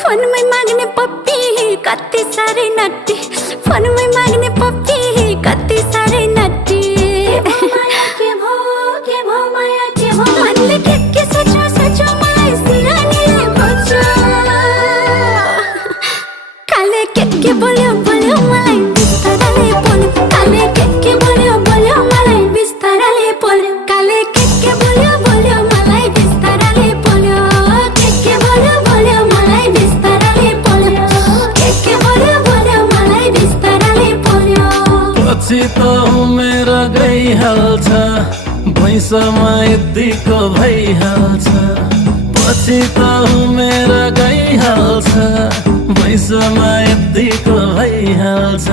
Phone में मांगने puppy कत्ती सारे नट्टी, फोन में मांगने पप्पी कत्ती सारे नट्टी। मनले के सोचो सोचो मलाई सिरानीले भन्छ, काले के बोल्यो बोल्यो मलाई बिस्ताराले बोल्यो, काले के बोल्यो बोल्यो मलाई बिस्ताराले बोल्यो, काले के बोल्यो बोल्यो मलाई बिस्ताराले बोल्यो, के बोल्यो बोल्यो मलाई बिस्ताराले बोल्यो, के बोल्यो बोल्यो मलाई बिस्ताराले बोल्यो। पछि त उमेर गइहाल्छ, भैँसमा यतिको भइहाल्छ। पछि त उमेर गइहाल्छ, भैँसमा यतिको भइहाल्छ।